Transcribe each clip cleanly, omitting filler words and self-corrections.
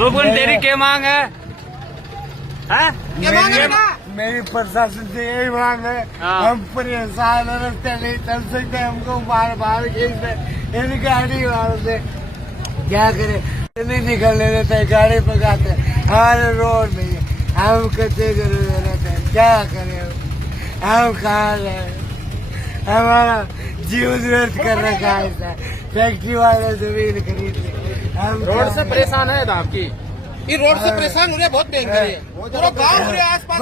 शोभन तेरी क्या मांग है? क्या मांग है ना? मेरी प्रशासन से यही मांग है, हम परेशान रास्ते नहीं चल सकते, हमको बार बार इन गाड़ी वालों से क्या करे, नहीं निकलने देते, गाड़ी पकाते हमारे रोड नहीं है, हम कच्चे घर में रहते हैं, क्या करें हम कहाँ रहे, हमारा जीवन व्यर्थ कर रखा है, फैक्ट्री वाले जमीन खरीद ले, हम रोड से परेशान है आपकी, ये रोड से परेशान हो रहे, बहुत भयंकर है, पूरा गाँव हो रहा है, आसपास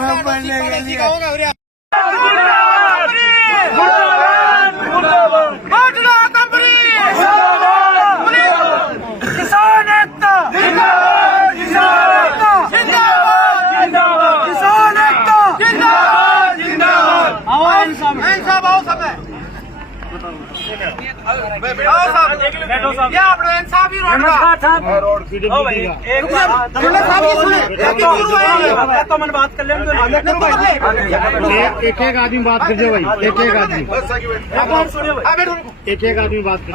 का मन बात कर लेंगे, एक आदमी बात कर दो भाई, एक आदमी बात कर,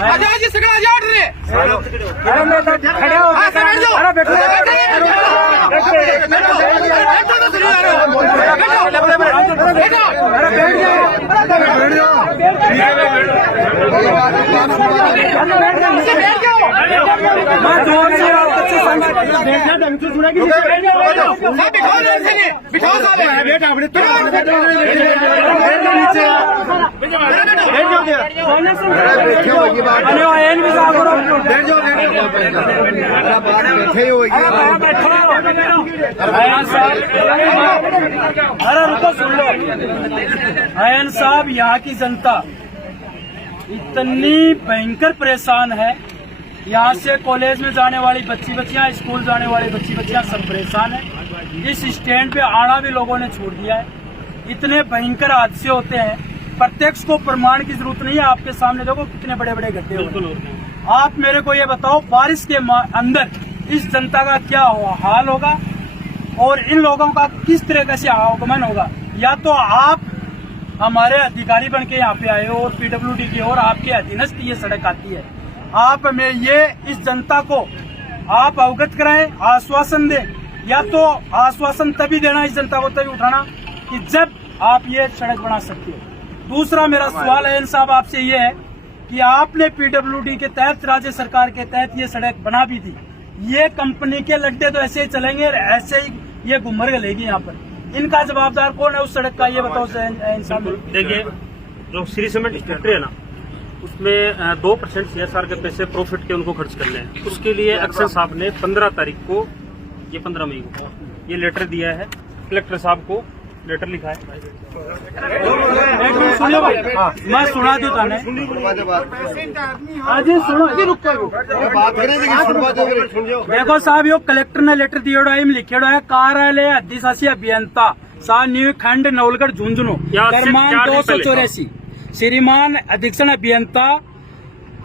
खड़े हो, अरे बैठो, अरे रुको सुन लो, अयन साहब, यहाँ की जनता इतनी भयंकर परेशान है, यहाँ से कॉलेज में जाने वाली बच्चियां, स्कूल जाने वाली बच्चियां सब परेशान है। इस स्टैंड पे आना भी लोगों ने छोड़ दिया है। इतने भयंकर हादसे होते हैं, प्रत्यक्ष को प्रमाण की जरूरत नहीं है, आपके सामने देखो कितने बड़े बड़े गड्ढे होते हैं। आप मेरे को ये बताओ, बारिश के अंदर इस जनता का क्या हाल होगा और इन लोगों का किस तरह से आवागमन होगा। या तो आप हमारे अधिकारी बन के यहाँ पे आए हो और पीडब्ल्यूडी की और आपके अधीनस्थ ये सड़क आती है, आप में ये इस जनता को आप अवगत कराएं, आश्वासन दें। या तो आश्वासन तभी देना इस जनता को, तभी उठाना कि जब आप ये सड़क बना सकते हो। दूसरा मेरा सवाल है साहब आपसे ये है कि आपने पीडब्ल्यूडी के तहत, राज्य सरकार के तहत ये सड़क बना भी थी, ये कंपनी के लड्डे तो ऐसे ही चलेंगे, ऐसे ही ये घुमर गलेगी यहाँ पर, इनका जवाबदार कौन है उस सड़क का, ये बताओ इंसान। देखिए, जो श्री सीमेंट फैक्ट्री है ना, उसमें 2% CSR के पैसे प्रॉफिट के उनको खर्च करने हैं। उसके लिए एक्शन साहब ने 15 तारीख को, ये 15 मई को ये लेटर दिया है, कलेक्टर साहब को लेटर लिखा है। एक मिनट सुनिए भाई, मैं सुना देता ने देखो साहब, यो कलेक्टर ने लेटर दियो है, लिखेड़ो है, कार्यालय अधिशासी अभियंता सा न्यू खंड नवलगढ़ झुंझुनू क्रमांक 284, श्रीमान अधीक्षण अभियंता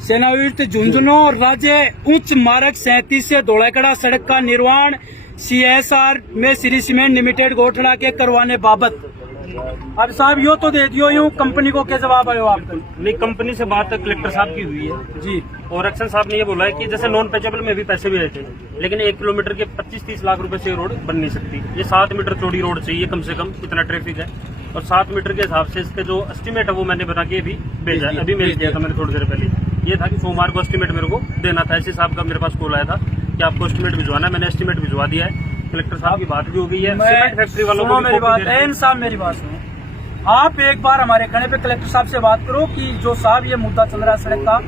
सेनायुक्त झुंझुनू, राज्य उच्च मार्ग 37 से धोलाकड़ा सड़क का निर्माण CSR में श्री सीमेंट लिमिटेड गोठड़ा के करवाने बाबत। अब साहब यो तो दे दियो, यूँ कंपनी को क्या जवाब आयो आपको? नहीं, कंपनी से बात कलेक्टर साहब की हुई है जी, और एक्शन साहब ने ये बोला है कि जैसे नॉन पैचेबल में भी पैसे भी आए थे, लेकिन 1 किलोमीटर के 25-30 लाख रुपए से रोड बन नहीं सकती। ये 7 मीटर चौड़ी रोड चाहिए कम से कम, इतना ट्रैफिक है, और 7 मीटर के हिसाब से इसका जो एस्टीमेट है वो मैंने बना के भी भेजा, अभी मेल किया था मैंने थोड़ी देर पहले। ये था कि सोमवार को एस्टीमेट मेरे को देना था, ऐसे साहब का मेरे पास कॉल आया था कि आपको एस्टीमेट भिजवाना है, मैंने एस्टीमेट भिजवा दिया है। कलेक्टर साहब की बात भी हो गई है, सीमेंट फैक्ट्री वालों को मेरी बात है साहब, मेरी बात सुनो, आप एक बार हमारे खड़े पे कलेक्टर साहब से बात करो कि जो साहब ये मुद्दा चल रहा है सड़क का,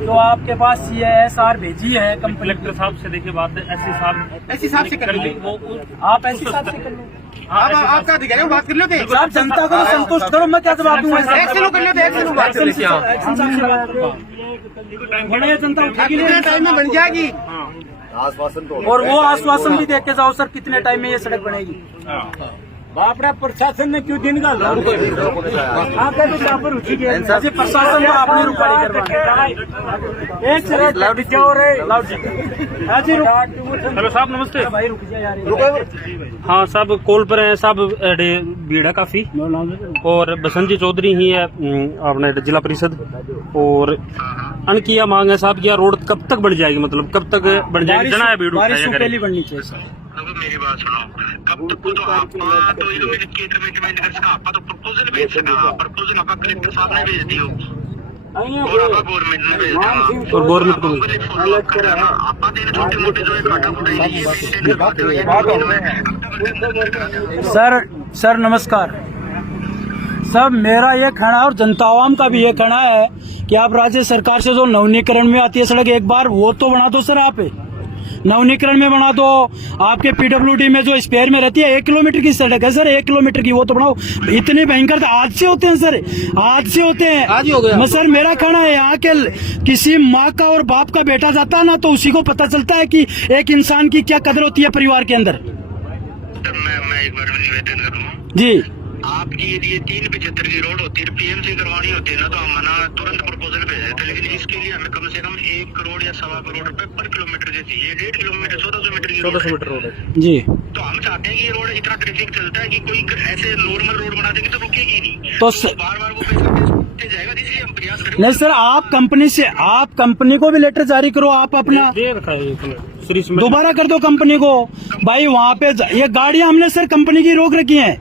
जो आपके पास CSR भेजी है कंपनी। कलेक्टर साहब से देखिए बात है, ऐसी साहब से कर ली, आप ऐसी साहब से कर लो, आपका अधिकारी बात कर लेते साहब, जनता को तो संतुष्ट करो, मैं क्या जवाब दूंगा? बड़े जनता उठेगी, टाइम में बन जाएगी, और वो आश्वासन भी देख के जाओ सर कितने टाइम में ये सड़क बनेगी। बापड़ा प्रशासन ने क्यों दिन का प्रशासन को आपने रुपारी करवाना। हेलो साहब, नमस्ते भाई, रुक जा यार। हाँ साहब, कॉल पर है साहब, भीड़ है काफी, और बसंत जी चौधरी ही है अपने जिला परिषद, और अनकिया मांग है साहब कि यार रोड कब तक बन जाएगी, मतलब कब तक बन जाएगी, जना है भीड़ बारिश उठाया से पहले करें। बननी चाहिए सर। अब मेरी बात सुनो, कब तक को तो आपा तो ये मेरे कमिटमेंट कर सका, आपा तो प्रपोजल भेज सका, प्रपोजल आपा कलेक्टर साहब ने भेज दियो और आपा गवर्नमेंट ने भेज दिया और गवर्नमेंट को फॉलो अप कर रहा आपा देने छोटे मोटे जो खाटा खुटा सर नमस्कार। सब मेरा ये कहना और जनता आवाम का भी ये कहना है कि आप राज्य सरकार से जो नवीनीकरण में आती है सड़क, एक बार वो तो बना दो सर, आप नवीनीकरण में बना दो। आपके पीडब्ल्यूडी में जो स्पेयर में रहती है 1 किलोमीटर की सड़क है सर, 1 किलोमीटर की, वो तो बनाओ। इतने भयंकर हादसे होते हैं सर, हादसे होते हैं। आज ही हो गया। मैं सर मेरा कहना है यहाँ के किसी माँ का और बाप का बेटा जाता है ना, तो उसी को पता चलता है कि एक इंसान की क्या कदर होती है परिवार के अंदर। मैं एक बार निवेदन करूँ जी, आपकी यदि ये 375 की रोड होती है, पीएमसी करवानी होती है ना, तो हम ना तुरंत प्रपोजल भेज देते, लेकिन इसके लिए हमें कम से कम 1 करोड़ या 1.25 करोड़ रुपए पर किलोमीटर के चाहिए। 1.5 किलोमीटर 1400 मीटर की 1400 मीटर रोड है जी। तो हम चाहते हैं कि ये रोड इतना ट्रैफिक चलता है कि कोई ऐसे नॉर्मल रोड बना देंगे तो रुकेगी नहीं, तो बार बार वो पैसा देते जाएगा, इसलिए हम प्रयास करेंगे। नहीं सर, आप कंपनी को भी लेटर जारी करो, आप अपना दे रखा है इसमें, श्री सीमेंट। दोबारा कर दो कंपनी को भाई। वहाँ पे ये गाड़ियां हमने सर कंपनी की रोक रखी हैं।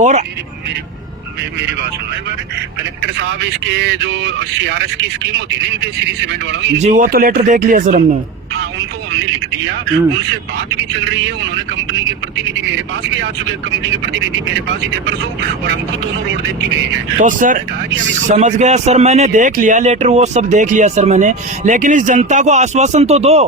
और मेरी बात सुनो एक बार, कलेक्टर साहब इसके जो CRS की स्कीम होती है ना इनके श्री सीमेंट वालों की, जी वो तो लेटर देख लिया सर हमने। हाँ उनको हमने लिख दिया, उनसे बात भी चल रही है, उन्होंने कंपनी के प्रतिनिधि मेरे पास भी आ चुके, कंपनी के प्रतिनिधि मेरे पास ही थे परसों, और हमको दोनों रोड देख के गए हैं। तो सर समझ गया सर, मैंने देख लिया लेटर, वो सब देख लिया सर मैंने, लेकिन इस जनता को आश्वासन तो दो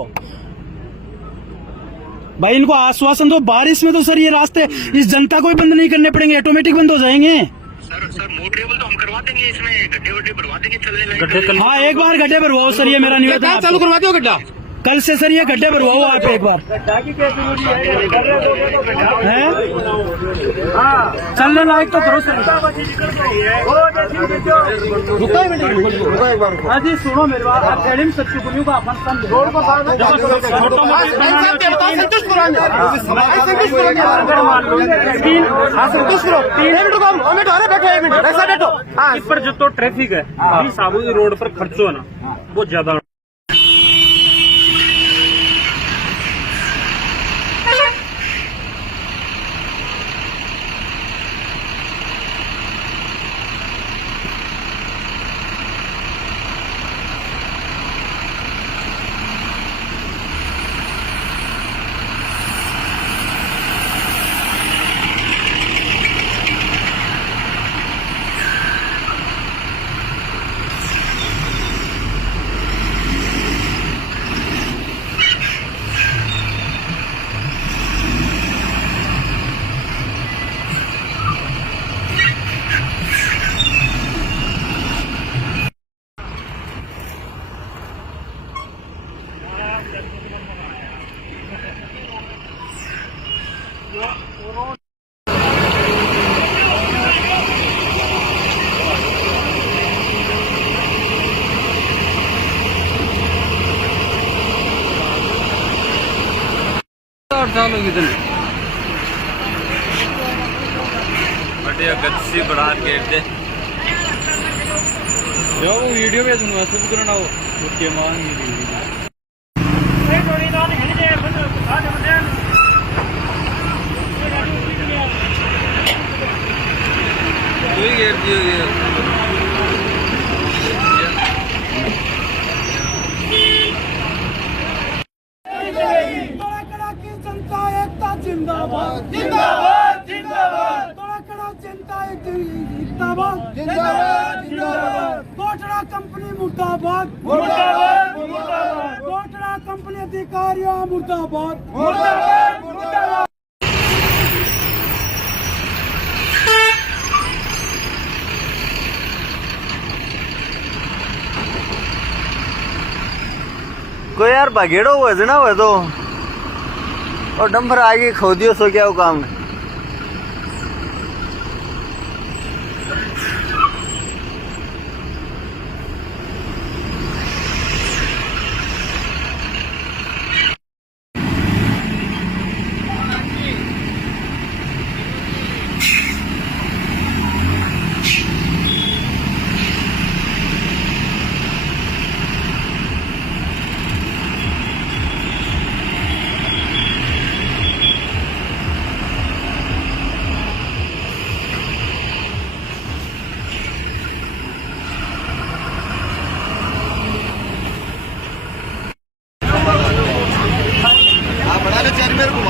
भाई, इनको आश्वासन दो। बारिश में तो सर ये रास्ते इस जनता को भी बंद नहीं करने पड़ेंगे, ऑटोमेटिक बंद हो जाएंगे। सर मोटरेबल तो हम करवा देंगे, इसमें गड्ढे वड्ढे भरवा देंगे, चलने गड्ढे लगे। हाँ एक बार गड्ढे भरवाओ सर, ये मेरा निवेदन है चालू आपको। करवा दो गड्ढा। कल से सर ये गड्ढे भरवाओ आप एक बार, हैं? चलने लायक तो करो सर। हाँ जी सुनो मेरी बात, आप गाड़ी में सच्ची बोलियो का अपन सन रोड को इस पर जो तो ट्रैफिक है अभी साबुनी रोड पर खर्चो है ना बहुत ज्यादा। बढ़िया गच्ची बढ़ा के दे जो वो वीडियो में सुनवा सब करना हो उसके मान कोई गेट दियो जनता एकता जिंदाबाद जिंदाबाद जिंदाबाद, तोड़ाकड़ा जनता जिंदाबाद जिंदाबाद जिंदाबाद, कोटड़ा कंपनी मुर्दाबाद मुर्दाबाद मुर्दाबाद, कोटड़ा कंपनी अधिकारियों मुर्दाबाद मुर्दाबाद मुर्दाबाद। कोई यार बगेड़ो हुआ है ना, वो तो और डंपर आगे खो दियो सो क्या वो काम है।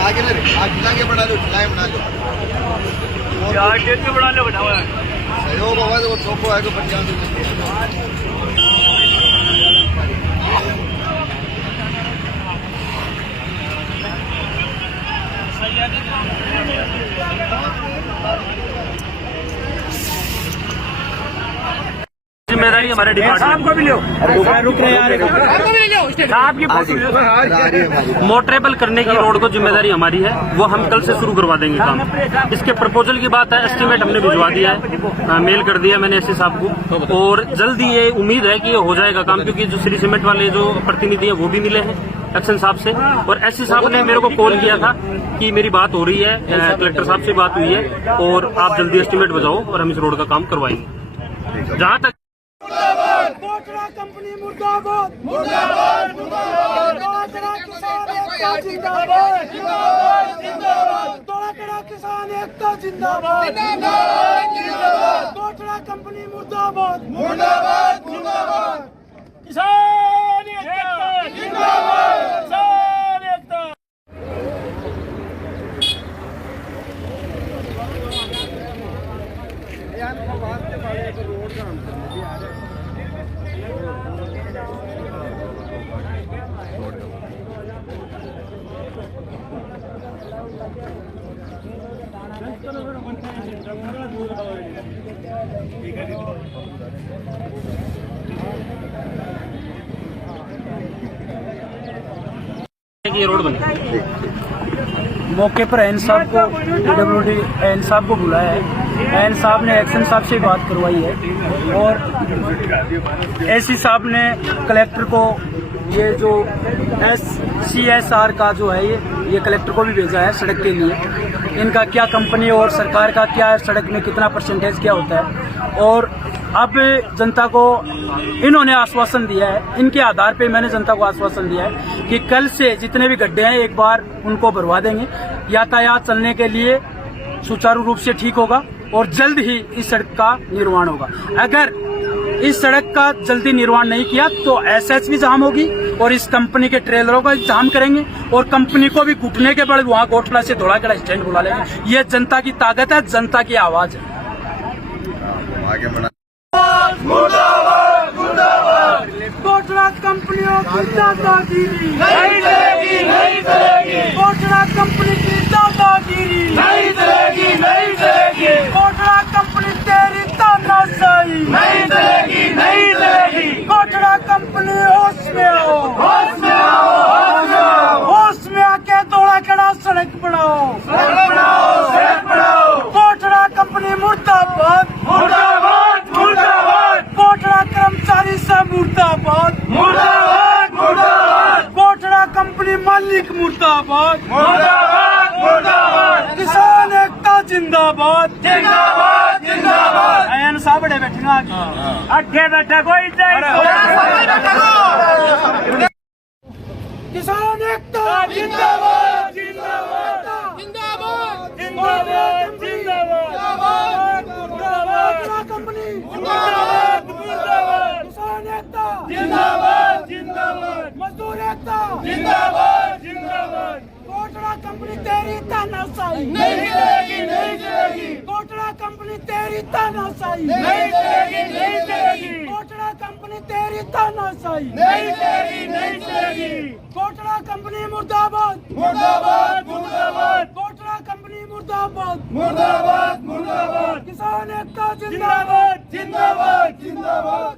आगे आगे बढ़ा लो, लाए बना लो, बड़ा लो बैठा हुआ है। सहयोग होगा तो चौको आएगा बच्चा जिम्मेदारी हमारे डिपार्टमेंट को भी लो, रुक रहे हैं। मोटरेबल करने की रोड को जिम्मेदारी हमारी है, वो हम कल से शुरू करवा देंगे काम। इसके प्रपोजल की बात है, एस्टीमेट हमने भिजवा दिया है, मेल कर दिया मैंने एससी साहब को, और जल्दी ये उम्मीद है कि ये हो जाएगा काम, क्योंकि जो श्री सीमेंट वाले जो प्रतिनिधि है वो भी मिले हैं एक्शन साहब से, और एससी साहब ने मेरे को कॉल किया था कि मेरी बात हो रही है, कलेक्टर साहब से बात हुई है और आप जल्दी एस्टीमेट बजाओ और हम इस रोड का काम करवाएंगे। जहाँ तक कोटरा कंपनी मुर्दाबाद, मुर्दाबाद, मुर्दाबाद। कोटरा किसान एकता जिंदाबाद, जिंदाबाद, जिंदाबाद। कोटरा किसान एकता जिंदाबाद, जिंदाबाद, जिंदाबाद। कोटरा कंपनी मुर्दाबाद, मुर्दाबाद, मुर्दाबाद। किसान एकता जिंदाबाद, किसान एकता। ये रोड बनी। मौके पर एन साहब को PWD एन साहब को बुलाया है, एन साहब ने एक्शन साहब से बात करवाई है, और एससी साहब ने कलेक्टर को ये जो CSR का जो है ये कलेक्टर को भी भेजा है सड़क के लिए, इनका क्या कंपनी और सरकार का क्या सड़क में कितना परसेंटेज क्या होता है। और अब जनता को इन्होंने आश्वासन दिया है, इनके आधार पे मैंने जनता को आश्वासन दिया है कि कल से जितने भी गड्ढे हैं एक बार उनको भरवा देंगे, यातायात चलने के लिए सुचारू रूप से ठीक होगा और जल्द ही इस सड़क का निर्माण होगा। अगर इस सड़क का जल्दी निर्माण नहीं किया तो SS भी जाम होगी और इस कंपनी के ट्रेलरों का जाम करेंगे और कंपनी को भी घुटने के बल वहाँ कोटला से धोलाखेड़ा स्टैंड बुला लेंगे। ये जनता की ताकत है, जनता की आवाज है। आगे बढ़ा मुर्दाबाद, मुर्दाबाद। कोटला कंपनियों की दादागिरी नहीं चलेगी, नहीं चलेगी। कोटला कंपनी की दादागिरी नहीं चलेगी, नहीं चलेगी। कोटला कंपनी तेरी तानाशाही नहीं चलेगी, नहीं चलेगी। कोटला कंपनी होश में आओ, होश में आओ, होश में आओ। होश में आके धोलाखेड़ा सड़क बनाओ, सड़क बनाओ, सड़क बनाओ। कोटला कंपनी मुर्दाबाद, मुर्दाबाद, मुर्दाबाद। कोटला कर्मचारी से मुर्दाबाद, मुर्दाबाद, मुर्दाबाद। कोटला कंपनी मालिक मुर्दाबाद, मुर्दाबाद, मुर्दाबाद। किसान एकता जिंदाबाद, जिंदाबाद, जिंदाबाद। एन साहब बड़े बैठे आगे बैठा कोई किसान एकता जिंदाबाद, जिंदाबाद, जिंदाबाद, जिंदाबाद, जिंदाबाद। कोटला कंपनी मुर्दाबाद, मुर्दाबाद। किसान एकता जिंदाबाद, जिंदाबाद। मजदूर एकता जिंदाबाद, जिंदाबाद। कोटला कंपनी तेरी तानाशाही नहीं चलेगी, नहीं चलेगी। कोटला कंपनी तेरी तानाशाही नहीं चलेगी, नहीं चलेगी। कोटला कंपनी तेरी तानाशाही नहीं चलेगी, नहीं चलेगी। कोटला कंपनी मुर्दाबाद, मुर्दाबाद, मुर्दाबाद। कोटला कंपनी मुर्दाबाद, मुर्दाबाद, मुर्दाबाद। किसान एकता जिंदाबाद, जिंदाबाद, जिंदाबाद।